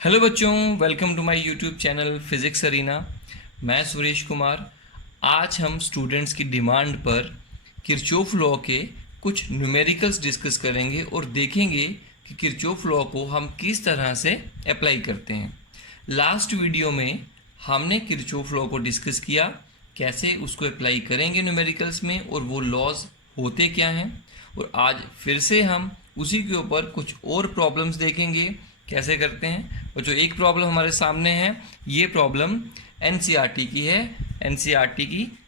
Hello बच्चों, welcome to my YouTube channel Physics Arena. मैं सुरेश कुमार। आज हम स्टूडेंट्स की डिमांड पर किरचॉफ लॉ के कुछ न्यूमेरिकल्स डिस्कस करेंगे और देखेंगे कि किरचॉफ लॉ को हम किस तरह से अप्लाई करते हैं। लास्ट वीडियो में हमने किरचॉफ लॉ को डिस्कस किया, कैसे उसको अप्लाई करेंगे न्यूमेरिकल्स में और वो लॉज होते क्या हैं। और आज फिर से हम उसी के ऊपर कुछ और प्रॉब्लम्स देखेंगे कैसे करते हैं। और जो एक प्रॉब्लम हमारे सामने है, ये प्रॉब्लम एनसीईआरटी की है। एनसीईआरटी की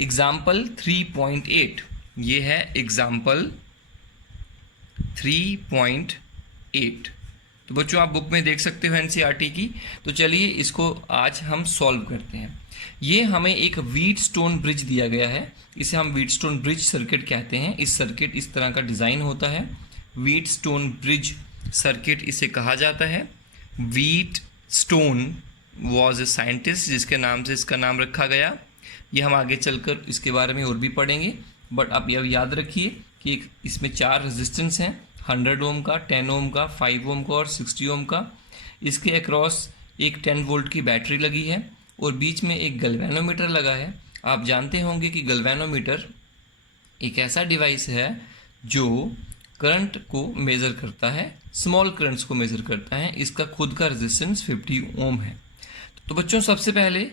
एग्जाम्पल 3.8, ये है एग्जाम्पल 3.8। तो बच्चों आप बुक में देख सकते हो एनसीईआरटी की। तो चलिए इसको आज हम सॉल्व करते हैं। ये हमें एक व्हीटस्टोन ब्रिज दिया गया है, इसे हम व्हीटस्टोन ब्रिज सर्किट कहते हैं। इस सर्किट इस तरह का डिज़ाइन होता है, व्हीटस्टोन ब्रिज सर्किट इसे कहा जाता है। व्हीटस्टोन वॉज ए साइंटिस्ट जिसके नाम से इसका नाम रखा गया। ये हम आगे चलकर इसके बारे में और भी पढ़ेंगे, बट आप यह याद रखिए कि इसमें 4 रेजिस्टेंस हैं, 100 ओम का, 10 ओम का, 5 ओम का और 60 ओम का। इसके अक्रॉस एक 10 वोल्ट की बैटरी लगी है और बीच में एक गैल्वेनोमीटर लगा है। आप जानते होंगे कि गैल्वेनोमीटर एक ऐसा डिवाइस है जो करंट को मेज़र करता है, स्मॉल करंट्स को मेज़र करता है। इसका खुद का रेजिस्टेंस 50 ओम है। तो बच्चों सबसे पहले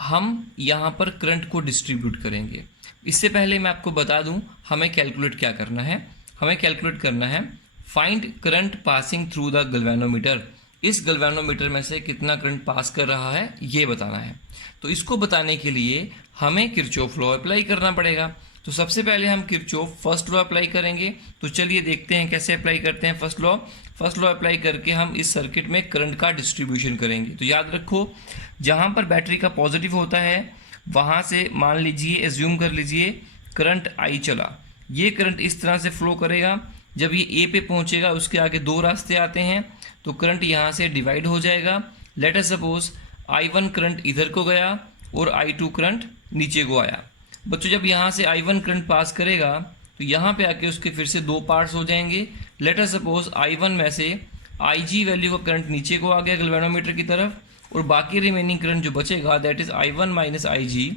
हम यहाँ पर करंट को डिस्ट्रीब्यूट करेंगे। इससे पहले मैं आपको बता दूँ हमें कैलकुलेट क्या करना है। हमें कैलकुलेट करना है find current passing through the galvanometer. इस गैल्वेनोमीटर में से कितना करंट पास कर रहा है ये बताना है। तो इसको बताने के लिए हमें किरचॉफ लॉ अप्लाई करना पड़ेगा। तो सबसे पहले हम किरचॉफ फर्स्ट लॉ अप्लाई करेंगे। तो चलिए देखते हैं कैसे अप्लाई करते हैं first law. First law apply करके हम इस सर्किट में करंट का डिस्ट्रीब्यूशन करेंगे। तो याद रखो, जहाँ पर बैटरी का पॉजिटिव होता है वहाँ से मान लीजिए, एज्यूम कर लीजिए करंट आई चला। ये करंट इस तरह से फ्लो करेगा। जब ये ए पे पहुँचेगा उसके आगे 2 रास्ते आते हैं, तो करंट यहाँ से डिवाइड हो जाएगा। Let us suppose I1 current इधर को गया और I2 करंट नीचे को आया। बच्चों जब यहाँ से I1 करंट पास करेगा तो यहाँ पे आके उसके फिर से 2 पार्ट्स हो जाएंगे। लेट अस सपोज I1 में से IG वैल्यू का करंट नीचे को आ गया गैल्वेनोमीटर की तरफ, और बाकी रिमेनिंग करंट जो बचेगा that is I1 minus IG,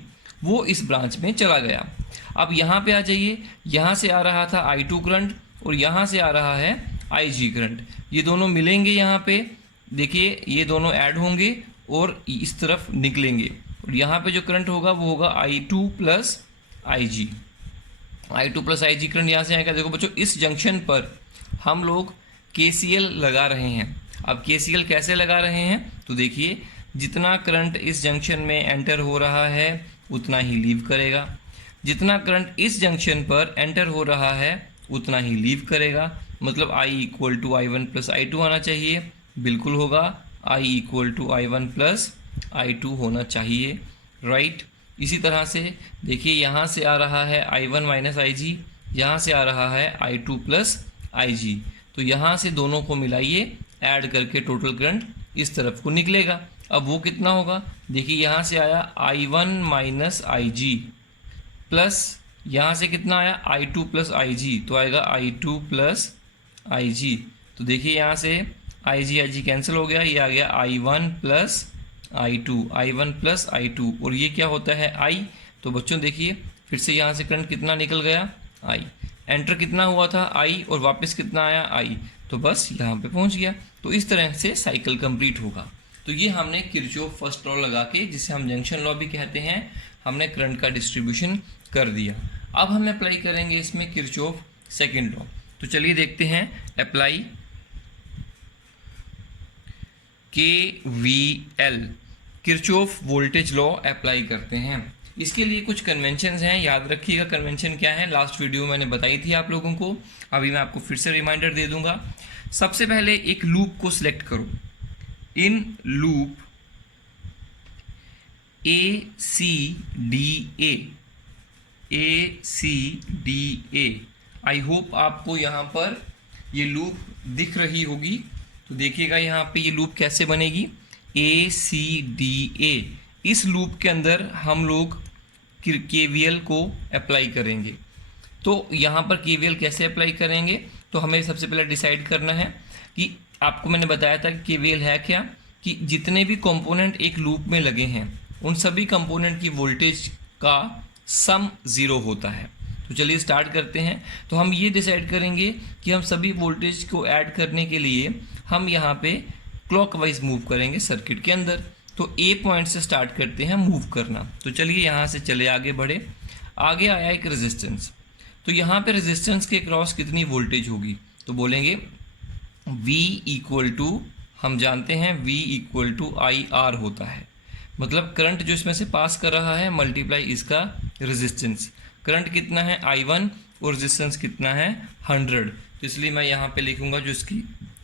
वो इस ब्रांच में चला गया। अब यहाँ पे आ जाइए, यहाँ से आ रहा था I2 करंट और यहाँ से आ रहा है IG करंट। ये दोनों मिलेंगे यहाँ पे, देखिए ये दोनों ऐड होंगे और इस तरफ निकलेंगे। और यहाँ पे जो करंट होगा वो होगा I2 plus IG। I2 plus IG current यहाँ से आएगा। देखो बच्चों इस जंक्शन पर हम लोग KCL लगा रहे हैं। अब KCL कैसे लगा रहे हैं तो देखिए, जितना करंट इस जंक्शन में एंटर हो रहा है उतना ही लीव करेगा, जितना करंट इस जंक्शन पर एंटर हो रहा है उतना ही लीव करेगा। मतलब I equal to I1 plus I2 आना चाहिए, बिल्कुल होगा। I equal to I1 plus I2 होना चाहिए, राइट। इसी तरह से देखिए, यहाँ से आ रहा है I1 माइनस IG, यहाँ से आ रहा है I2 प्लस IG। तो यहाँ से दोनों को मिलाइए, ऐड करके टोटल करंट इस तरफ को निकलेगा। अब वो कितना होगा, देखिए यहाँ से आया I1 माइनस IG प्लस यहाँ से कितना आया I2 प्लस IG, तो आएगा I2 प्लस IG। तो देखिए यहाँ से IG कैंसिल हो गया, ये आ गया I1 plus I1 plus I2, और ये क्या होता है I। तो बच्चों देखिए फिर से यहाँ से करंट कितना निकल गया I, एंटर कितना हुआ था I और वापस कितना आया I, तो बस यहाँ पे पहुँच गया। तो इस तरह से साइकिल कंप्लीट होगा। तो ये हमने किरचॉफ फर्स्ट लॉ लगा के, जिसे हम जंक्शन लॉ भी कहते हैं, हमने करंट का डिस्ट्रीब्यूशन कर दिया। अब हम अप्लाई करेंगे इसमें किरचॉफ सेकेंड लॉ। तो चलिए देखते हैं apply KVL, Kirchhoff voltage law apply करते हैं। इसके लिए कुछ कन्वेंशंस हैं, याद रखिएगा कन्वेंशन क्या है। लास्ट वीडियो में मैंने बताई थी आप लोगों को, अभी मैं आपको फिर से रिमाइंडर दे दूंगा। सबसे पहले एक लूप को सिलेक्ट करो। In loop ACDA, I hope आपको यहाँ पर ये लूप दिख रही होगी। तो देखिएगा यहाँ पे ये लूप कैसे बनेगी, ACDA। इस लूप के अंदर हम लोग KVL को अप्लाई करेंगे। तो यहाँ पर KVL कैसे अप्लाई करेंगे, तो हमें सबसे पहले डिसाइड करना है कि आपको मैंने बताया था कि केवीएल है क्या, कि जितने भी कंपोनेंट एक लूप में लगे हैं उन सभी कंपोनेंट की वोल्टेज का सम ज़ीरो होता है। तो चलिए स्टार्ट करते हैं। तो हम ये डिसाइड करेंगे कि हम सभी वोल्टेज को ऐड करने के लिए हम यहाँ पे क्लॉकवाइज मूव करेंगे सर्किट के अंदर। तो ए पॉइंट से स्टार्ट करते हैं मूव करना। तो चलिए यहाँ से चले आगे बढ़े। आगे आया एक रेजिस्टेंस। तो यहाँ पे रेजिस्टेंस के क्रॉस कितनी वोल्टेज होगी, तो बोलेंगे V इक्वल टू, हम जानते हैं V equal to I R होता है, मतलब करंट जो इसमें से पास कर रहा है मल्टीप्लाई इसका रेजिस्टेंस। करंट कितना है I1 और रेजिस्टेंस कितना है 100। तो इसलिए मैं यहाँ पे लिखूंगा जो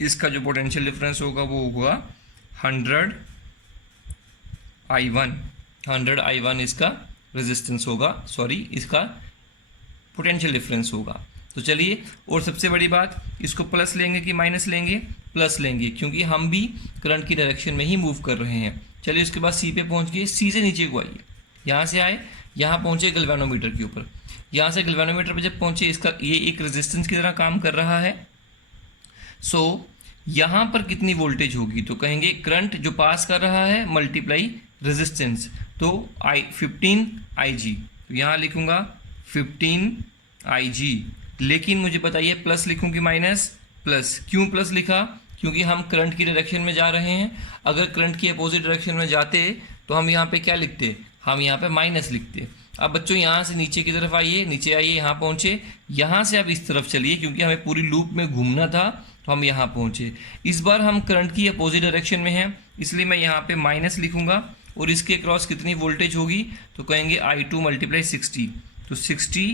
इसका जो पोटेंशियल डिफरेंस होगा वो होगा 100 I1 इसका रेजिस्टेंस होगा, सॉरी इसका पोटेंशियल डिफरेंस होगा। तो चलिए, और सबसे बड़ी बात, इसको प्लस लेंगे कि माइनस लेंगे, प्लस लेंगे, क्योंकि हम भी करंट की डायरेक्शन में ही मूव कर रहे हैं। चलिए उसके बाद सी पे पहुंच गए। सी से नीचे को आइए, यहाँ से आए, यहाँ पहुंचे गैल्वेनोमीटर के ऊपर। यहाँ से गैल्वेनोमीटर पर जब पहुंचे, इसका ये एक रेजिस्टेंस की तरह काम कर रहा है। सो यहाँ पर कितनी वोल्टेज होगी, तो कहेंगे करंट जो पास कर रहा है मल्टीप्लाई रेजिस्टेंस, तो 15 IG। तो यहाँ लिखूंगा 15 IG। लेकिन मुझे बताइए प्लस लिखूं कि माइनस? प्लस। क्यों प्लस लिखा? क्योंकि हम करंट की डायरेक्शन में जा रहे हैं। अगर करंट की अपोजिट डायरेक्शन में जाते तो हम यहाँ पे क्या लिखते, हम यहाँ पे माइनस लिखते। अब बच्चों यहाँ से नीचे की तरफ आइए, नीचे आइए, यहाँ पहुँचे। यहाँ से अब इस तरफ चलिए, क्योंकि हमें पूरी लूप में घूमना था तो हम यहाँ पहुँचे। इस बार हम करंट की अपोजिट डायरेक्शन में हैं, इसलिए मैं यहाँ पे माइनस लिखूंगा। और इसके क्रॉस कितनी वोल्टेज होगी, तो कहेंगे I2 मल्टीप्लाई 60। तो 60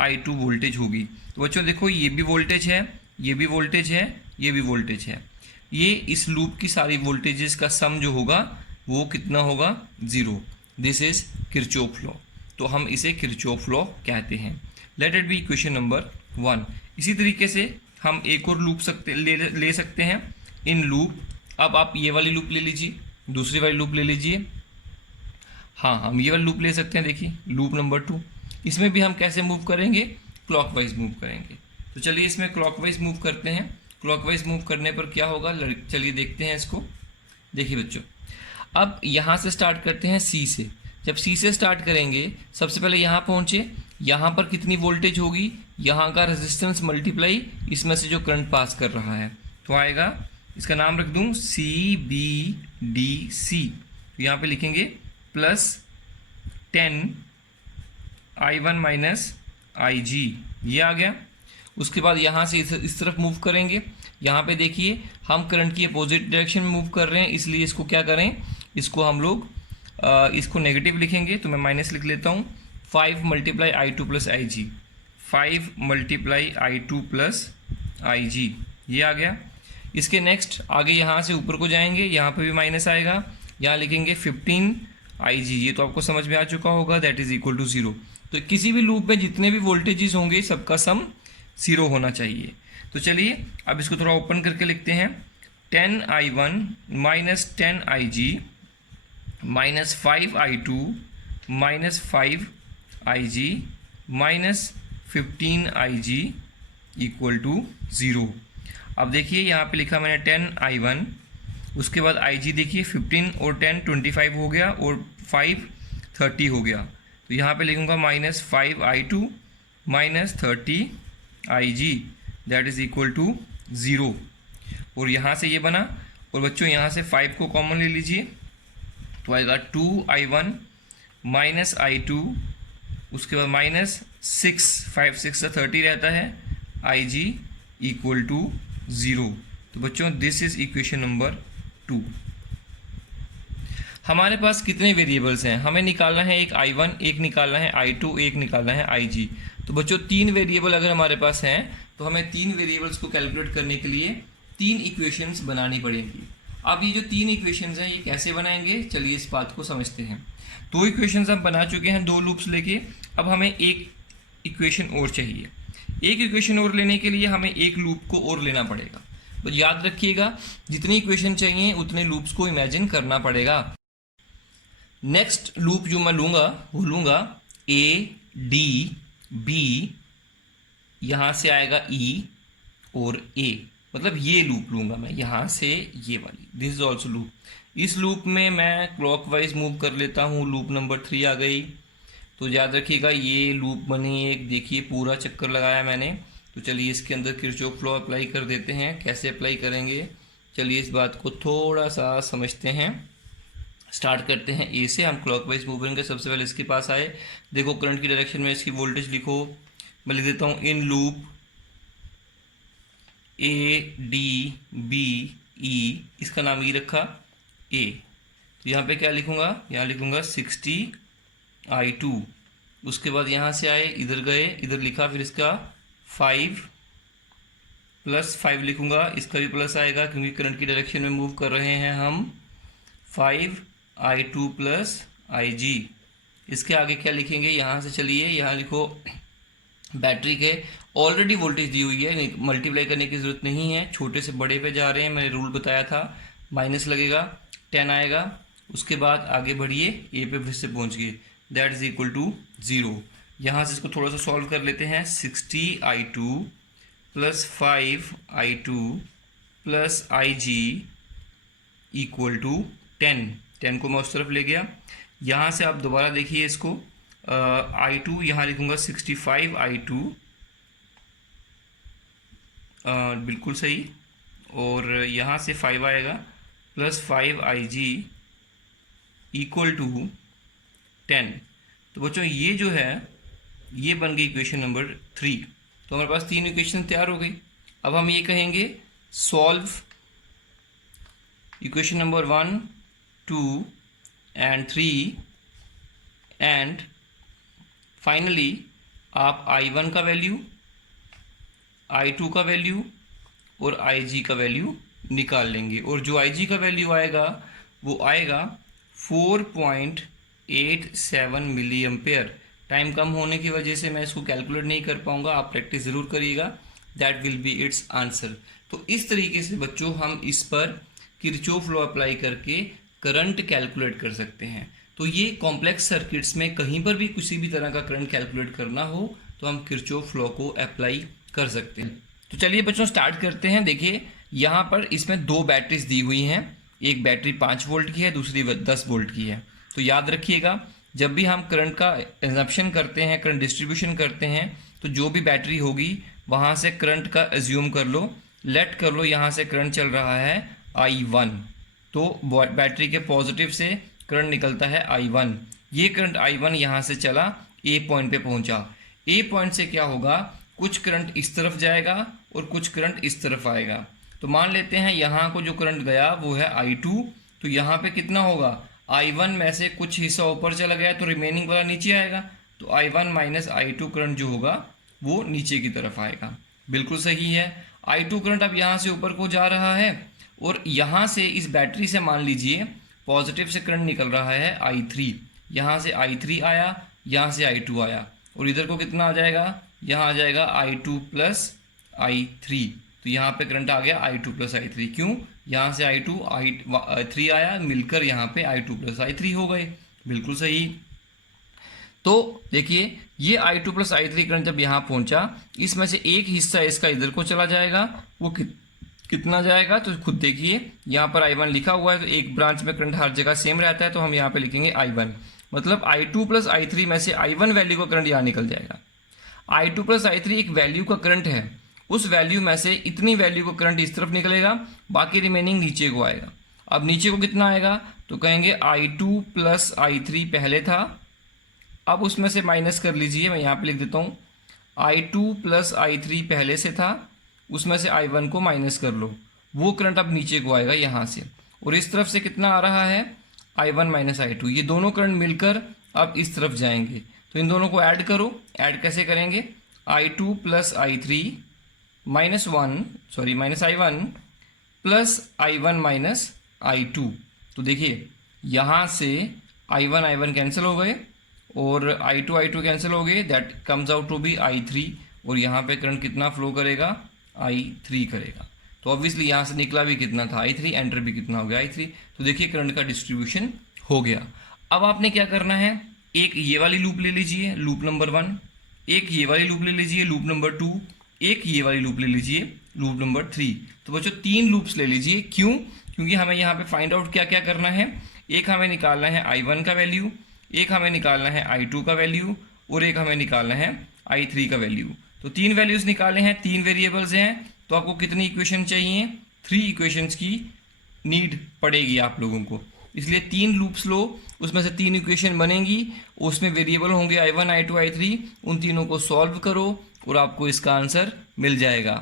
I2 वोल्टेज होगी। तो बच्चों देखो, ये भी वोल्टेज है, ये भी वोल्टेज है, ये भी वोल्टेज है। ये इस लूप की सारी वोल्टेजेस का सम जो होगा वो कितना होगा, 0। This is Kirchhoff law. तो हम इसे किरचॉफ लॉ कहते हैं। Let it be equation number 1। इसी तरीके से हम एक और लूप ले सकते हैं इन लूप। अब आप ये वाली लूप ले लीजिए, दूसरी वाली लूप ले लीजिए। हाँ, हम ये वाली लूप ले सकते हैं। देखिए लूप नंबर 2, इसमें भी हम कैसे मूव करेंगे, क्लॉकवाइज मूव करेंगे। तो चलिए इसमें क्लॉकवाइज मूव करते हैं। क्लॉकवाइज मूव करने पर क्या होगा, चलिए देखते हैं इसको। देखिए बच्चों, अब यहाँ से स्टार्ट करते हैं सी से। जब सी से स्टार्ट करेंगे, सबसे पहले यहाँ पहुँचे, यहाँ पर कितनी वोल्टेज होगी, यहाँ का रेजिस्टेंस मल्टीप्लाई इसमें से जो करंट पास कर रहा है, तो आएगा, इसका नाम रख दूँ CBDC। तो यहाँ पे लिखेंगे प्लस 10 I1 माइनस IG, ये आ गया। उसके बाद यहाँ से इस तरफ मूव करेंगे। यहाँ पे देखिए हम करंट की अपोजिट डायरेक्शन में मूव कर रहे हैं, इसलिए इसको क्या करें, इसको हम लोग इसको नेगेटिव लिखेंगे। तो मैं माइनस लिख लेता हूँ। 5 multiply I2 plus IG, 5 multiply I2 plus IG, ये आ गया। इसके नेक्स्ट आगे यहाँ से ऊपर को जाएंगे, यहाँ पे भी माइनस आएगा, यहाँ लिखेंगे 15 IG। ये तो आपको समझ में आ चुका होगा, दैट इज इक्वल टू 0। तो किसी भी लूप में जितने भी वोल्टेजेस होंगे सबका सम 0 होना चाहिए। तो चलिए अब इसको थोड़ा ओपन करके लिखते हैं। 10 I1 minus 10 IG minus 5 I2 minus 5 IG minus 15 IG equal to 0। अब देखिए यहाँ पे लिखा मैंने 10 I1, उसके बाद IG देखिए 15 और 10 25 हो गया, और 5 30 हो गया। तो यहाँ पे लिखूँगा minus 5 I2 minus 30 IG, that is equal to 0। और यहाँ से ये बना, और बच्चों यहाँ से 5 को कॉमन ले लीजिए, तो आएगा 2 I1 माइनस I2, उसके बाद माइनस 6, 5 6 30 रहता है, IG इक्वल टू 0। तो बच्चों दिस इज इक्वेशन नंबर 2। हमारे पास कितने वेरिएबल्स हैं, हमें निकालना है एक I1, एक निकालना है I2, एक निकालना है IG। तो बच्चों 3 वेरिएबल अगर हमारे पास हैं तो हमें 3 वेरिएबल्स को कैलकुलेट करने के लिए 3 इक्वेशंस बनानी पड़ेंगी। अब ये जो 3 इक्वेशंस हैं ये कैसे बनाएंगे, चलिए इस बात को समझते हैं। 2 इक्वेशंस हम बना चुके हैं, 2 लूप्स लेके। अब हमें एक इक्वेशन और चाहिए। एक इक्वेशन और लेने के लिए हमें एक लूप को और लेना पड़ेगा। तो याद रखिएगा, जितनी इक्वेशन चाहिए उतने लूप्स को इमेजिन करना पड़ेगा। नेक्स्ट लूप जो मैं लूँगा वो लूँगा ADB, यहाँ से आएगा E और A। मतलब ये लूप लूँगा मैं यहाँ से, ये वाली, दिस इज ऑल्सो लूप। इस लूप में मैं क्लॉकवाइज मूव कर लेता हूँ, लूप नंबर 3 आ गई। तो याद रखिएगा ये लूप बनी एक, देखिए पूरा चक्कर लगाया मैंने। तो चलिए इसके अंदर किरचॉफ लॉ अप्लाई कर देते हैं। कैसे अप्लाई करेंगे, चलिए इस बात को थोड़ा सा समझते हैं। स्टार्ट करते हैं ए से, हम क्लॉकवाइज मूव करेंगे। सबसे पहले इसके पास आए, देखो करंट की डायरेक्शन में इसकी वोल्टेज लिखो। मैं लिख देता हूँ in loop A D B E, इसका नाम ये रखा ए। तो यहाँ पे क्या लिखूँगा, यहाँ लिखूँगा 60I2। उसके बाद यहाँ से आए, इधर गए, इधर लिखा, फिर इसका 5 + 5 लिखूँगा, इसका भी प्लस आएगा क्योंकि करंट की डायरेक्शन में मूव कर रहे हैं हम। 5I2 + IG। इसके आगे क्या लिखेंगे, यहाँ से चलिए यहाँ लिखो बैटरी के ऑलरेडी वोल्टेज दी हुई है, मल्टीप्लाई करने की ज़रूरत नहीं है, छोटे से बड़े पे जा रहे हैं, मैंने रूल बताया था। माइनस लगेगा, 10 आएगा। उसके बाद आगे बढ़िए, ए पे फिर से पहुँच गए, दैट इज इक्वल टू 0। यहाँ से इसको थोड़ा सा सॉल्व कर लेते हैं। 60I2 + 5I2 + IG = 10 को मैं उस तरफ ले गया। यहाँ से आप दोबारा देखिए इसको, I2 यहाँ लिखूँगा 65I2, बिल्कुल सही, और यहाँ से 5 आएगा + 5IG = 10। तो बच्चों ये जो है ये बन गई इक्वेशन नंबर 3। तो हमारे पास 3 इक्वेशन तैयार हो गई। अब हम ये कहेंगे solve equation number 1, 2 and 3 and finally आप I1 का वैल्यू, I2 का वैल्यू और IG का वैल्यू निकाल लेंगे। और जो IG का वैल्यू आएगा वो आएगा 4.87 मिली एम्पेयर। टाइम कम होने की वजह से मैं इसको कैलकुलेट नहीं कर पाऊंगा, आप प्रैक्टिस ज़रूर करिएगा। That will be it's answer. तो इस तरीके से बच्चों हम इस पर किरचॉफ लॉ अप्लाई करके करंट कैलकुलेट कर सकते हैं। तो ये कॉम्प्लेक्स सर्किट्स में कहीं पर भी किसी भी तरह का करंट कैलकुलेट करना हो तो हम किरचॉफ लॉ को अप्लाई कर सकते हैं। तो चलिए बच्चों स्टार्ट करते हैं। देखिए यहाँ पर इसमें 2 बैटरीज दी हुई हैं, एक बैटरी 5 वोल्ट की है, दूसरी 10 वोल्ट की है। तो याद रखिएगा जब भी हम करंट का एजम्पशन करते हैं, करंट डिस्ट्रीब्यूशन करते हैं, तो जो भी बैटरी होगी वहाँ से करंट का एज्यूम कर लो, लेट कर लो यहाँ से करंट चल रहा है I1। तो बैटरी के पॉजिटिव से करंट निकलता है I1। ये करंट I1 यहाँ से चला, ए पॉइंट पे पहुँचा। ए पॉइंट से क्या होगा, कुछ करंट इस तरफ जाएगा और कुछ करंट इस तरफ आएगा। तो मान लेते हैं यहाँ को जो करंट गया वो है I2। तो यहाँ पे कितना होगा, I1 में से कुछ हिस्सा ऊपर चला गया तो रिमेनिंग वाला नीचे आएगा। तो I1 - I2 करंट जो होगा वो नीचे की तरफ आएगा। बिल्कुल सही है। I2 करंट अब यहाँ से ऊपर को जा रहा है और यहाँ से इस बैटरी से मान लीजिए पॉजिटिव से करंट निकल रहा है I3। यहाँ से I3 आया, यहाँ से I2 आया, और इधर को कितना आ जाएगा, यहाँ आ जाएगा I2 + I3। तो यहाँ पे करंट आ गया I2 + I3। क्यों, यहाँ से I2 I3 आया, मिलकर यहाँ पे I2 + I3 हो गए। बिल्कुल सही। तो देखिए ये I2 + I3 करंट जब यहाँ पहुँचा, इसमें से एक हिस्सा इसका इधर को चला जाएगा। वो कितना जाएगा, तो खुद देखिए यहाँ पर I1 लिखा हुआ है, तो एक ब्रांच में करंट हर जगह सेम रहता है, तो हम यहाँ पे लिखेंगे I1। मतलब I2 + I3 में से I1 वैल्यू का करंट यहाँ निकल जाएगा। I2 + I3 एक वैल्यू का करंट है, उस वैल्यू में से इतनी वैल्यू का करंट इस तरफ निकलेगा, बाकी रिमेनिंग नीचे को आएगा। अब नीचे को कितना आएगा, तो कहेंगे I2 + I3 पहले था, अब उसमें से माइनस कर लीजिए, मैं यहाँ पे लिख देता हूँ I2 + I3 पहले से था, उसमें से I1 को माइनस कर लो, वो करंट अब नीचे को आएगा यहाँ से। और इस तरफ से कितना आ रहा है, I1 - I2। ये दोनों करंट मिलकर अब इस तरफ जाएंगे, तो इन दोनों को ऐड करो। ऐड कैसे करेंगे, I2 + I3 -I1 + I1 - I2। तो देखिए यहाँ से I1 कैंसिल हो गए और I2 कैंसिल हो गए, that comes out to be I3। और यहाँ पे करंट कितना फ्लो करेगा, I3 करेगा। तो ऑब्वियसली यहाँ से निकला भी कितना था, I3, एंटर भी कितना हो गया, I3। तो देखिए करंट का डिस्ट्रीब्यूशन हो गया। अब आपने क्या करना है, एक ये वाली लूप ले लीजिए, लूप नंबर 1, एक ये वाली लूप ले लीजिए, लूप नंबर 2, एक ये वाली लूप ले लीजिए, लूप नंबर 3। तो बच्चों 3 लूप्स ले लीजिए। क्यों? क्योंकि हमें यहाँ पे फाइंड आउट क्या क्या करना है। एक हमें निकालना है I1 का वैल्यू, एक हमें निकालना है I2 का वैल्यू, और एक हमें निकालना है I3 का वैल्यू। तो 3 वैल्यूज निकाले हैं, 3 वेरिएबल्स हैं, तो आपको कितनी इक्वेशन चाहिए? 3 इक्वेशंस की नीड पड़ेगी आप लोगों को। इसलिए 3 लूप्स लो, उसमें से 3 इक्वेशन बनेंगी, उसमें वेरिएबल होंगे I1 I2 I3, उन तीनों को सॉल्व करो और आपको इसका आंसर मिल जाएगा।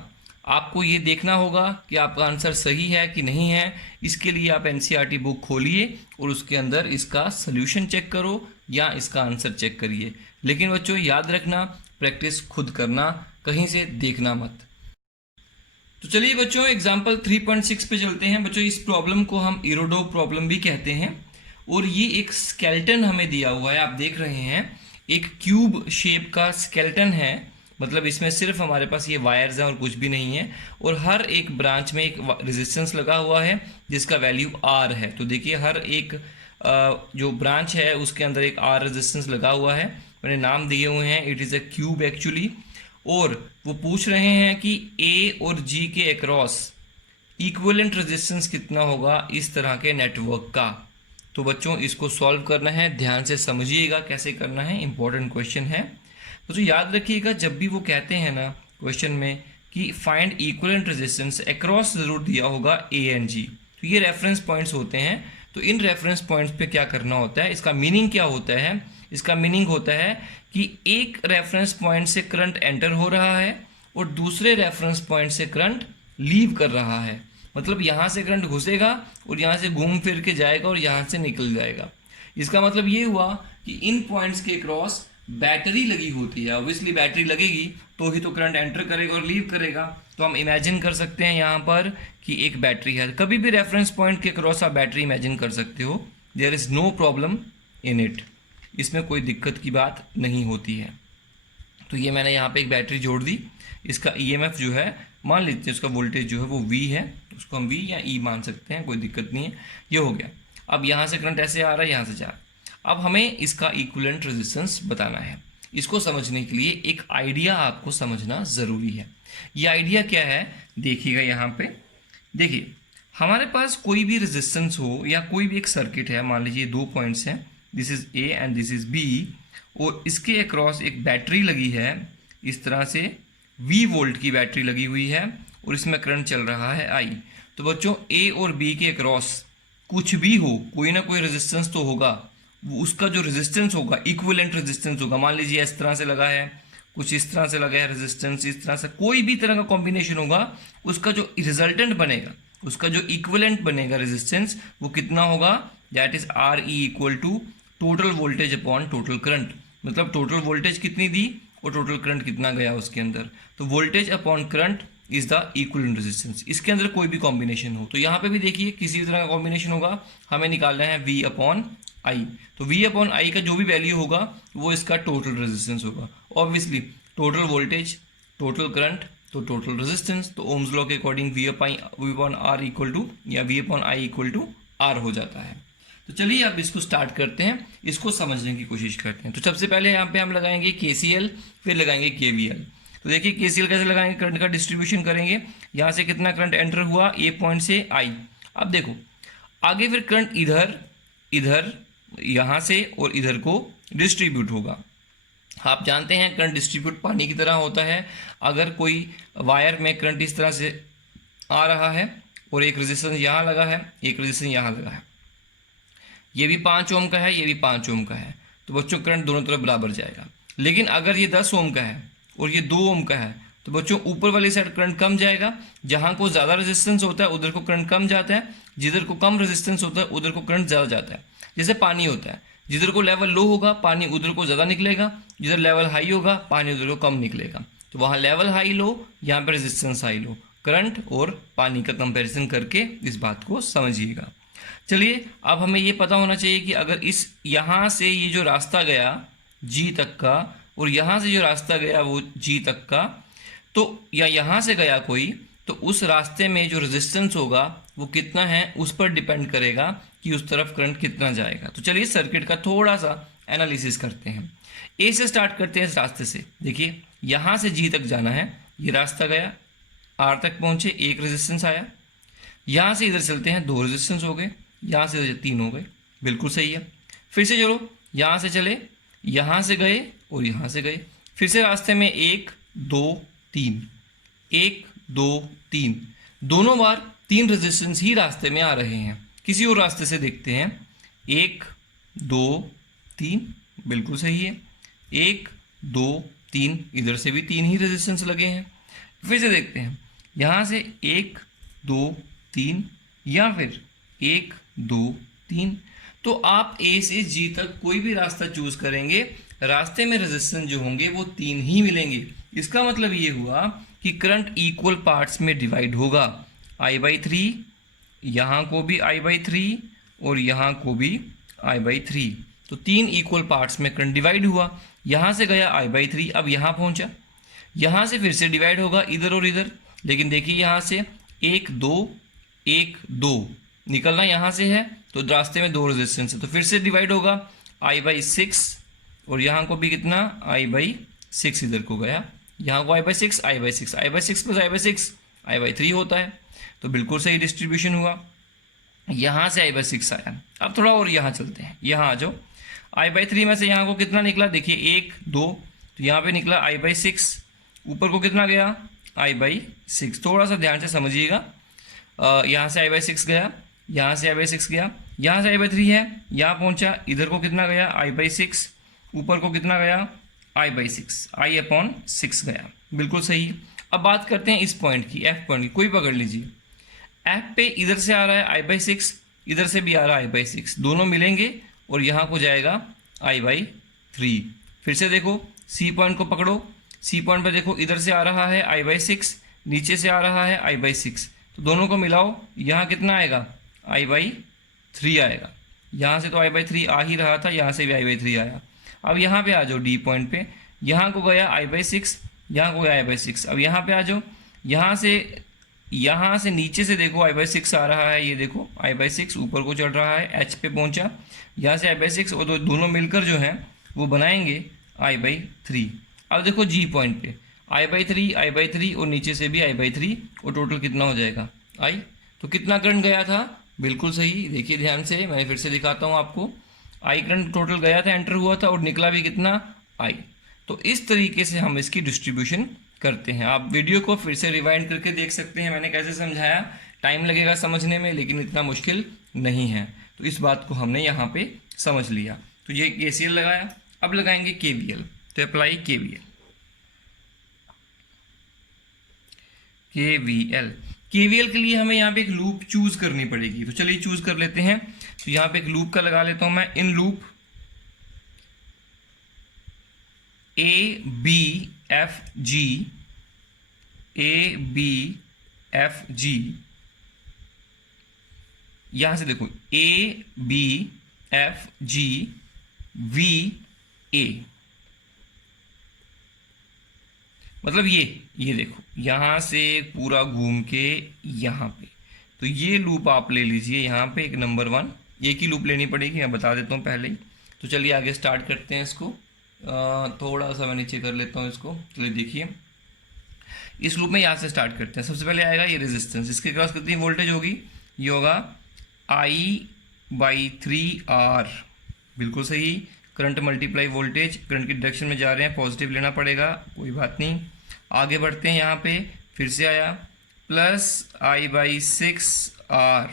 आपको ये देखना होगा कि आपका आंसर सही है कि नहीं है। इसके लिए आप एनसीईआरटी बुक खोलिए और उसके अंदर इसका सल्यूशन चेक करो या इसका आंसर चेक करिए। लेकिन बच्चों याद रखना, प्रैक्टिस खुद करना, कहीं से देखना मत। तो चलिए बच्चों एग्जाम्पल 3.6 पे चलते हैं। बच्चों इस प्रॉब्लम को हम इरोडो प्रॉब्लम भी कहते हैं, और ये एक स्केलेटन हमें दिया हुआ है। आप देख रहे हैं एक क्यूब शेप का स्केलेटन है, मतलब इसमें सिर्फ हमारे पास ये वायर्स हैं और कुछ भी नहीं है, और हर एक ब्रांच में एक रेजिस्टेंस लगा हुआ है जिसका वैल्यू R है। तो देखिए हर एक जो ब्रांच है उसके अंदर एक R रेजिस्टेंस लगा हुआ है। मैंने नाम दिए हुए हैं, it is a cube actually. और वो पूछ रहे हैं कि A और G के अक्रॉस इक्विवेलेंट रेजिस्टेंस कितना होगा इस तरह के नेटवर्क का। तो बच्चों इसको सॉल्व करना है, ध्यान से समझिएगा कैसे करना है, इंपॉर्टेंट क्वेश्चन है। तो याद रखिएगा जब भी वो कहते हैं ना क्वेश्चन में कि फाइंड इक्विवेलेंट रेजिस्टेंस, अक्रॉस जरूर दिया होगा A एंड G। तो ये रेफरेंस पॉइंट्स होते हैं। तो इन रेफरेंस पॉइंट्स पे क्या करना होता है, इसका मीनिंग क्या होता है? इसका मीनिंग होता है कि एक रेफरेंस पॉइंट से करंट एंटर हो रहा है और दूसरे रेफरेंस पॉइंट से करंट लीव कर रहा है। मतलब यहाँ से करंट घुसेगा और यहाँ से घूम फिर के जाएगा और यहाँ से निकल जाएगा। इसका मतलब ये हुआ कि इन पॉइंट्स के क्रॉस बैटरी लगी होती है। ऑब्वियसली बैटरी लगेगी तो ही तो करंट एंटर करेगा और लीव करेगा। तो हम इमेजिन कर सकते हैं यहाँ पर कि एक बैटरी है। कभी भी रेफरेंस पॉइंट के क्रॉस आप बैटरी इमेजिन कर सकते हो। There is no problem in it, इसमें कोई दिक्कत की बात नहीं होती है। तो ये मैंने यहाँ पे एक बैटरी जोड़ दी। इसका EMF जो है मान लेते हैं, उसका वोल्टेज जो है वो V है, उसको हम V या E मान सकते हैं, कोई दिक्कत नहीं है। ये हो गया। अब यहाँ से करंट ऐसे आ रहा है, यहाँ से जा रहा है। अब हमें इसका इक्विवेलेंट रेजिस्टेंस बताना है। इसको समझने के लिए एक आइडिया आपको समझना ज़रूरी है। ये आइडिया क्या है देखिएगा यहाँ पे। देखिए हमारे पास कोई भी रेजिस्टेंस हो या कोई भी एक सर्किट है, मान लीजिए 2 पॉइंट्स हैं, this is A and this is B, और इसके अक्रॉस एक बैटरी लगी है, इस तरह से V वोल्ट की बैटरी लगी हुई है और इसमें करंट चल रहा है I। तो बच्चों A और B के अक्रॉस कुछ भी हो, कोई ना कोई रेजिस्टेंस तो होगा, उसका जो रेजिस्टेंस होगा इक्विवेलेंट रेजिस्टेंस होगा। मान लीजिए इस तरह से लगा है, कुछ इस तरह से लगा है रेजिस्टेंस, इस तरह से कोई भी तरह का कॉम्बिनेशन होगा, उसका जो रिजल्टेंट बनेगा, उसका जो इक्विवेलेंट बनेगा रेजिस्टेंस, वो कितना होगा? That is RE equal to total voltage upon total current. मतलब टोटल वोल्टेज कितनी दी और टोटल करंट कितना गया उसके अंदर। तो voltage upon current is the equivalent resistance. इसके अंदर कोई भी कॉम्बिनेशन हो, तो यहाँ पे भी देखिए किसी भी तरह का कॉम्बिनेशन होगा, हमें निकालना है V अपॉन I। तो V अपॉन I का जो भी वैल्यू होगा वो इसका टोटल रेजिस्टेंस होगा। Obviously total voltage, total current, तो टोटल रेजिस्टेंस। तो ओम्स लॉ के according V upon R equal to या V upon I equal to R हो जाता है। तो चलिए अब इसको स्टार्ट करते हैं, इसको समझने की कोशिश करते हैं। तो सबसे पहले यहाँ पे हम लगाएंगे KCL, फिर लगाएंगे KVL। तो देखिए KCL कैसे लगाएंगे, करंट का डिस्ट्रीब्यूशन करेंगे। यहाँ से कितना करंट एंटर हुआ A पॉइंट से I। अब देखो आगे फिर करंट इधर इधर यहाँ से और इधर को डिस्ट्रीब्यूट होगा। आप जानते हैं करंट डिस्ट्रीब्यूट पानी की तरह होता है। अगर कोई वायर में करंट इस तरह से आ रहा है और एक रेजिस्टेंस यहाँ लगा है, एक रेजिस्टेंस यहाँ लगा है, ये भी 5 ओम का है, ये भी 5 ओम का है, तो बच्चों करंट दोनों तरफ बराबर जाएगा। लेकिन अगर ये 10 ओम का है और ये 2 ओम का है, तो बच्चों ऊपर वाली साइड करंट कम जाएगा। जहाँ को ज़्यादा रेजिस्टेंस होता है उधर को करंट कम जाता है, जिधर को कम रेजिस्टेंस होता है उधर को करंट ज़्यादा जाता है। जैसे पानी होता है, जिधर को लेवल लो होगा पानी उधर को ज़्यादा निकलेगा, जिधर लेवल हाई होगा पानी उधर को कम निकलेगा। तो वहाँ लेवल हाई लो, यहाँ पर रेजिस्टेंस हाई लो। करंट और पानी का कंपैरिजन करके इस बात को समझिएगा। चलिए अब हमें ये पता होना चाहिए कि अगर इस यहाँ से ये जो रास्ता गया G तक का और यहाँ से जो रास्ता गया वो G तक का, तो या यहाँ से गया कोई, तो उस रास्ते में जो रेजिस्टेंस होगा वो कितना है उस पर डिपेंड करेगा कि उस तरफ करंट कितना जाएगा। तो चलिए सर्किट का थोड़ा सा एनालिसिस करते हैं। A से स्टार्ट करते हैं इस रास्ते से। देखिए यहाँ से G तक जाना है, ये रास्ता गया, आर तक पहुंचे, एक रेजिस्टेंस आया। यहाँ से इधर चलते हैं, 2 रेजिस्टेंस हो गए, यहाँ से इधर 3 हो गए, बिल्कुल सही है। फिर से चलो, यहाँ से चले, यहाँ से गए और यहाँ से गए, फिर से रास्ते में 1 2 3, 1 2 3, दोनों बार 3 रेजिस्टेंस ही रास्ते में आ रहे हैं। किसी और रास्ते से देखते हैं, 1 2 3, बिल्कुल सही है, 1 2 3, इधर से भी 3 ही रेजिस्टेंस लगे हैं। फिर से देखते हैं, यहाँ से 1 2 3 या फिर 1 2 3। तो आप ए से जी तक कोई भी रास्ता चूज करेंगे, रास्ते में रेजिस्टेंस जो होंगे वो 3 ही मिलेंगे। इसका मतलब ये हुआ कि करंट इक्वल पार्ट्स में डिवाइड होगा, I/3, यहाँ को भी I/3 और यहाँ को भी I/3। तो 3 इक्वल पार्ट्स में करंट डिवाइड हुआ। यहाँ से गया I/3, अब यहाँ पहुँचा, यहाँ से फिर से डिवाइड होगा इधर और इधर। लेकिन देखिए यहाँ से 1 2 1 2 निकलना यहाँ से है, तो रास्ते में 2 रेजिस्टेंस है, तो फिर से डिवाइड होगा I/6 और यहाँ को भी कितना I/6 इधर को गया, यहाँ को I/6 I/6 I/6 plus I/6 I/3 होता है। तो बिल्कुल सही डिस्ट्रीब्यूशन हुआ। यहाँ से I/6 आया। अब थोड़ा और यहाँ चलते हैं, यहाँ आ जाओ। I/3 में से यहाँ को कितना निकला, देखिए 1 2, तो यहाँ पे निकला I/6, ऊपर को कितना गया I/6। थोड़ा सा ध्यान से समझिएगा, यहाँ से I/6 गया, यहाँ से I/6 गया, यहाँ से I/3 है, यहाँ पहुँचा, इधर को कितना गया I/6, ऊपर को कितना गया I/6, I/6 गया, बिल्कुल सही। अब बात करते हैं इस पॉइंट की, F पॉइंट की, कोई पकड़ लीजिए। F पे इधर से आ रहा है I/6, इधर से भी आ रहा है I/6, दोनों मिलेंगे और यहाँ को जाएगा I/3। फिर से देखो C पॉइंट को पकड़ो, C पॉइंट पर देखो इधर से आ रहा है I/6, नीचे से आ रहा है I/6, तो दोनों को मिलाओ, यहाँ कितना आएगा I/3 आएगा। यहाँ से तो I/3 आ ही रहा था, यहाँ से भी I/3 आया। अब यहाँ पे आ जाओ D पॉइंट पे, यहाँ को गया I/6, यहाँ को गया I/6। अब यहाँ पे आ जाओ, यहाँ से नीचे से देखो I/6 आ रहा है, ये देखो I/6 ऊपर को चढ़ रहा है, H पे पहुँचा, यहाँ से I/6 और दोनों मिलकर जो हैं वो बनाएंगे I/3। अब देखो G पॉइंट पे I/3 और नीचे से भी I/3 और टोटल कितना हो जाएगा I। तो कितना करंट गया था, बिल्कुल सही, देखिए ध्यान से, मैं फिर से दिखाता हूँ आपको। I करंट टोटल गया था, एंटर हुआ था और निकला भी कितना I। तो इस तरीके से हम इसकी डिस्ट्रीब्यूशन करते हैं। आप वीडियो को फिर से रिवाइंड करके देख सकते हैं, मैंने कैसे समझाया। टाइम लगेगा समझने में, लेकिन इतना मुश्किल नहीं है। तो इस बात को हमने यहाँ पे समझ लिया। तो ये KCL लगाया, अब लगाएंगे KVL। तो अप्लाई KVL। KVL के लिए हमें यहाँ पे एक लूप चूज करनी पड़ेगी, तो चलिए चूज कर लेते हैं। तो यहाँ पे एक लूप का लगा लेता हूँ मैं, इन लूप ABFG यहां से देखो ABFGVA, मतलब ये देखो यहां से पूरा घूम के यहाँ पे, तो ये लूप आप ले लीजिए। यहाँ पे एक नंबर 1 एक ही लूप लेनी पड़ेगी, मैं बता देता हूँ पहले ही। तो चलिए आगे स्टार्ट करते हैं इसको। थोड़ा सा मैं नीचे कर लेता हूँ इसको। चलिए देखिए, इस लूप में यहाँ से स्टार्ट करते हैं। सबसे पहले आएगा ये रेजिस्टेंस, इसके क्रॉस कितनी वोल्टेज होगी, ये होगा I/3R, बिल्कुल सही। करंट मल्टीप्लाई वोल्टेज, करंट की डायरेक्शन में जा रहे हैं, पॉजिटिव लेना पड़ेगा, कोई बात नहीं। आगे बढ़ते हैं, यहाँ पे फिर से आया प्लस I/6R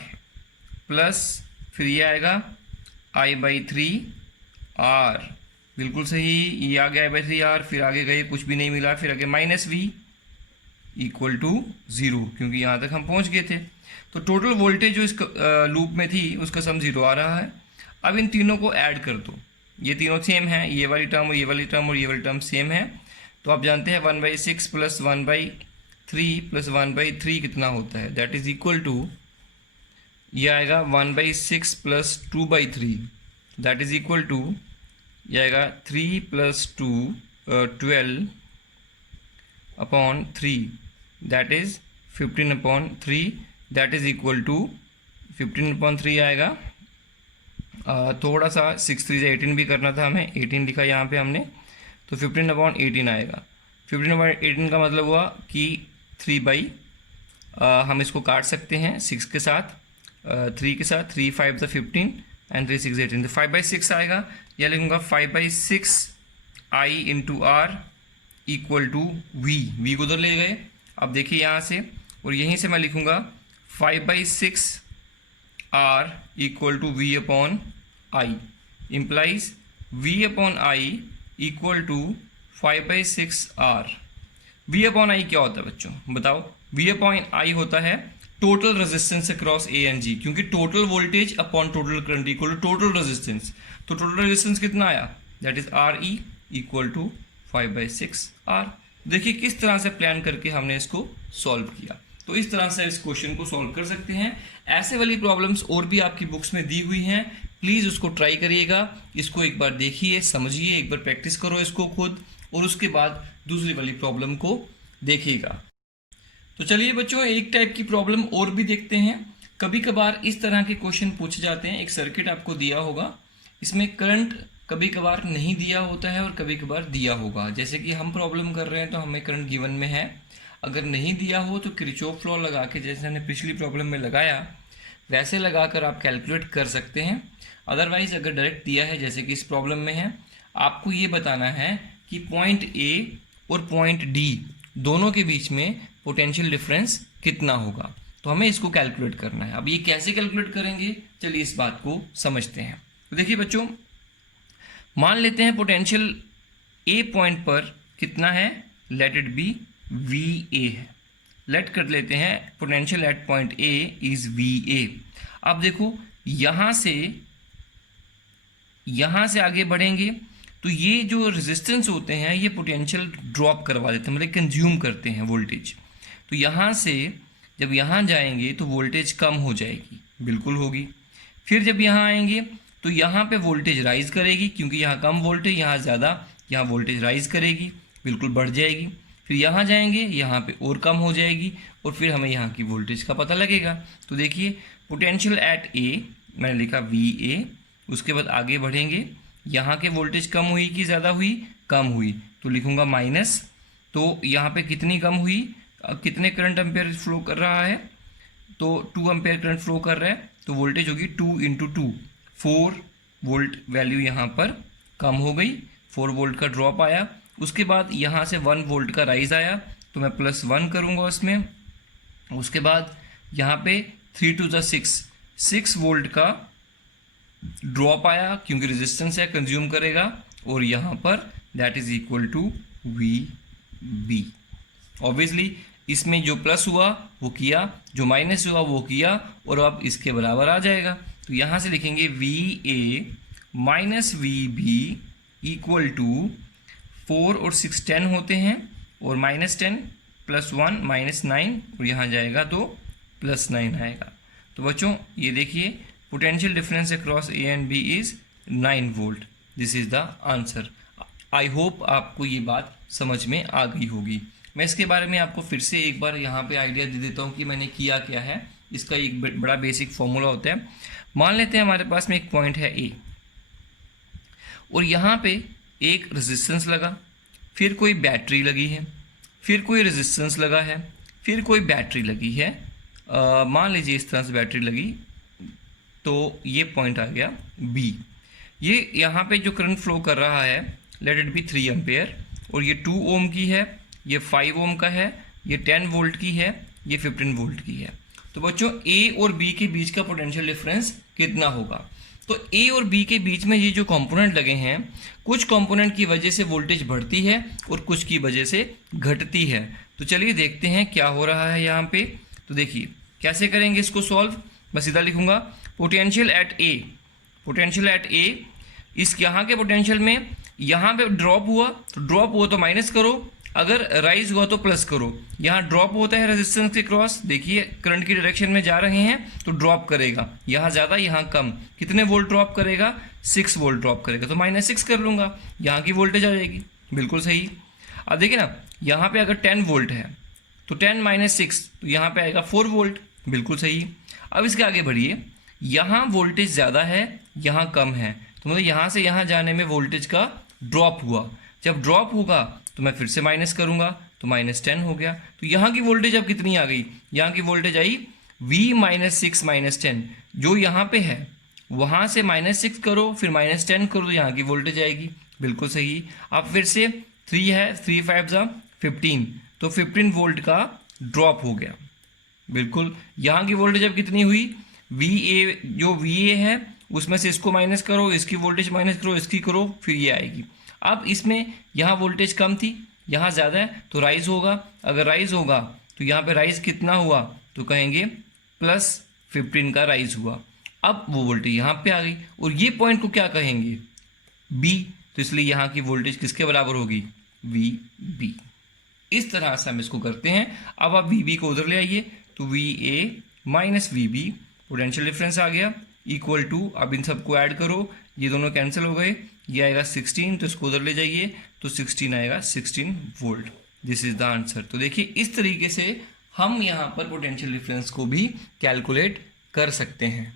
प्लस फिर ये आएगा I/3R, बिल्कुल सही। ये आ गया I/3R, फिर आगे गए कुछ भी नहीं मिला, फिर आगे -V इक्वल टू 0, क्योंकि यहाँ तक हम पहुँच गए थे। तो टोटल वोल्टेज जो इस लूप में थी उसका सम 0 आ रहा है। अब इन तीनों को ऐड कर दो, ये तीनों सेम है, ये वाली टर्म और ये वाली टर्म और ये वाली टर्म सेम है। तो आप जानते हैं 1/6 प्लस 1/3 प्लस 1/3 कितना होता है, दैट इज इक्वल टू, ये आएगा 1/6 plus 2/3, that is equal to, ये आएगा 3 plus 2 12/3, that is 15/3, that is equal to 15/3 आएगा। थोड़ा सा 6 3 18 भी करना था हमें, 18 लिखा यहाँ पे हमने, तो 15/18 आएगा। 15/18 का मतलब हुआ कि हम इसको काट सकते हैं 6 के साथ, 3 के साथ, 3 5 द 15 एंड 3 6 18, तो 5/6 आएगा। या लिखूँगा 5/6 I into R equal to V को उधर ले गए। अब देखिए यहाँ से, और यहीं से मैं लिखूँगा 5/6 R equal to V upon I implies V upon I equal to 5/6 R। V upon I क्या होता है बच्चों, बताओ? V अपॉन I होता है total resistance across A and G, क्योंकि total voltage upon total current equal to total resistance. तो total resistance कितना आया, that is RE equal to 5/6 R। देखिए किस तरह से प्लान करके हमने इसको सॉल्व किया। तो इस तरह से इस क्वेश्चन को सॉल्व कर सकते हैं। ऐसे वाली प्रॉब्लम्स और भी आपकी बुक्स में दी हुई हैं, प्लीज़ उसको ट्राई करिएगा, इसको एक बार देखिए, समझिए, एक बार प्रैक्टिस करो इसको खुद, और उसके बाद दूसरी वाली प्रॉब्लम को देखिएगा। तो चलिए बच्चों, एक टाइप की प्रॉब्लम और भी देखते हैं। कभी कभार इस तरह के क्वेश्चन पूछे जाते हैं। एक सर्किट आपको दिया होगा, इसमें करंट कभी कभार नहीं दिया होता है और कभी कभार दिया होगा। जैसे कि हम प्रॉब्लम कर रहे हैं तो हमें करंट गिवन में है, अगर नहीं दिया हो तो किरचॉफ लॉ लगा के, जैसे हमने पिछली प्रॉब्लम में लगाया वैसे लगाकर आप कैलकुलेट कर सकते हैं। अदरवाइज अगर डायरेक्ट दिया है जैसे कि इस प्रॉब्लम में है, आपको ये बताना है कि पॉइंट ए और पॉइंट डी दोनों के बीच में पोटेंशियल डिफरेंस कितना होगा। तो हमें इसको कैलकुलेट करना है। अब ये कैसे कैलकुलेट करेंगे, चलिए इस बात को समझते हैं। तो देखिए बच्चों, मान लेते हैं पोटेंशियल ए पॉइंट पर कितना है, लेट इट बी VA है। लेट कर लेते हैं potential at point A is VA। अब देखो यहाँ से आगे बढ़ेंगे तो ये जो रेजिस्टेंस होते हैं ये पोटेंशियल ड्रॉप करवा देते हैं, मतलब कंज्यूम करते हैं वोल्टेज। तो यहाँ से जब यहाँ जाएंगे तो वोल्टेज कम हो जाएगी, बिल्कुल होगी। फिर जब यहाँ आएंगे तो यहाँ पे वोल्टेज राइज करेगी, क्योंकि यहाँ कम वोल्टेज, यहाँ ज़्यादा, यहाँ वोल्टेज राइज करेगी, बिल्कुल बढ़ जाएगी। फिर यहाँ जाएंगे, यहाँ पे और कम हो जाएगी, और फिर हमें यहाँ की वोल्टेज का पता लगेगा। तो देखिए पोटेंशियल एट ए मैंने लिखा VA, उसके बाद आगे बढ़ेंगे, यहाँ के वोल्टेज कम हुई कि ज़्यादा हुई, कम हुई, तो लिखूँगा माइनस। तो यहाँ पे कितनी कम हुई, कितने करंट एम्पेयर फ्लो कर रहा है, तो 2 एम्पेयर करंट फ्लो कर रहा है, तो वोल्टेज होगी 2 × 2, 4 वोल्ट वैल्यू यहाँ पर कम हो गई, 4 वोल्ट का ड्रॉप आया। उसके बाद यहाँ से 1 वोल्ट का राइज आया, तो मैं +1 करूँगा उसमें। उसके बाद यहाँ पे 3 × 6 वोल्ट का ड्रॉप आया, क्योंकि रेजिस्टेंस है, कंज्यूम करेगा, और यहाँ पर that is equal to VB। Obviously इसमें जो प्लस हुआ वो किया, जो माइनस हुआ वो किया, और अब इसके बराबर आ जाएगा। तो यहाँ से लिखेंगे VA minus VB equal to 4 और 6 10 होते हैं, और -10 +1 -9, और यहाँ जाएगा तो +9 आएगा। तो बच्चों ये देखिए potential difference across A and B is 9 volt. This is the answer. I hope आपको ये बात समझ में आ गई होगी। मैं इसके बारे में आपको फिर से एक बार यहाँ पे आइडिया दे देता हूँ कि मैंने किया क्या है। इसका एक बड़ा बेसिक फॉर्मूला होता है। मान लेते हैं हमारे पास में एक पॉइंट है A, और यहाँ पे एक रेजिस्टेंस लगा, फिर कोई बैटरी लगी है, फिर कोई रेजिस्टेंस लगा है, फिर कोई बैटरी लगी है। मान लीजिए इस तरह से बैटरी लगी, तो ये पॉइंट आ गया B। ये यहाँ पे जो करंट फ्लो कर रहा है लेट इट बी 3 एम्पेयर, और ये 2 ओम की है, ये 5 ओम का है, ये 10 वोल्ट की है, ये 15 वोल्ट की है। तो बच्चों A और B के बीच का पोटेंशियल डिफरेंस कितना होगा? तो A और B के बीच में ये जो कंपोनेंट लगे हैं, कुछ कंपोनेंट की वजह से वोल्टेज बढ़ती है और कुछ की वजह से घटती है। तो चलिए देखते हैं क्या हो रहा है यहाँ पे। तो देखिए कैसे करेंगे इसको सॉल्व। मैं सीधा लिखूंगा पोटेंशियल एट A, इस यहाँ के पोटेंशियल में यहाँ पे ड्रॉप हुआ तो माइनस करो, अगर राइज हुआ तो प्लस करो। यहाँ ड्रॉप होता है रेजिस्टेंस के क्रॉस, देखिए करंट की डायरेक्शन में जा रहे हैं तो ड्रॉप करेगा, यहाँ ज़्यादा यहाँ कम। कितने वोल्ट ड्रॉप करेगा? 6 वोल्ट ड्रॉप करेगा, तो -6 कर लूँगा, यहाँ की वोल्टेज आ जाएगी, बिल्कुल सही। अब देखिए ना, यहाँ पे अगर 10 वोल्ट है तो 10 - 6 तो यहाँ पे आएगा 4 वोल्ट, बिल्कुल सही। अब इसके आगे बढ़िए, यहाँ वोल्टेज ज़्यादा है, यहाँ कम है, तो मतलब यहाँ से यहाँ जाने में वोल्टेज का ड्रॉप हुआ। जब ड्रॉप होगा तो मैं फिर से माइनस करूँगा, तो तो -10 हो गया। तो यहाँ की वोल्टेज अब कितनी आ गई, यहाँ की वोल्टेज आई V -6 -10, जो यहाँ पे है वहाँ से -6 करो फिर -10 करो तो यहाँ की वोल्टेज आएगी। बिल्कुल सही। अब फिर से 3 है, 3 5 15, तो 15 वोल्ट का ड्रॉप हो गया। बिल्कुल, यहाँ की वोल्टेज अब कितनी हुई, VA, जो VA है उसमें से इसको माइनस करो, इसकी वोल्टेज माइनस करो, इसकी करो, फिर ये आएगी। अब इसमें यहाँ वोल्टेज कम थी, यहाँ ज़्यादा है तो राइज होगा। अगर राइज होगा तो यहाँ पे राइज कितना हुआ, तो कहेंगे +15 का राइज हुआ। अब वो वोल्टेज यहाँ पे आ गई और ये पॉइंट को क्या कहेंगे, B, तो इसलिए यहाँ की वोल्टेज किसके बराबर होगी, VB। इस तरह से हम इसको करते हैं। अब आप VB को उधर ले आइए, तो VA - VB, पोटेंशियल डिफरेंस आ गया, इक्वल टू, अब इन सबको ऐड करो, ये दोनों कैंसिल हो गए, ये आएगा 16, तो इसको उधर ले जाइए, तो 16 आएगा, 16 volt. This is the answer. तो देखिए इस तरीके से हम यहाँ पर पोटेंशियल डिफरेंस को भी कैलकुलेट कर सकते हैं।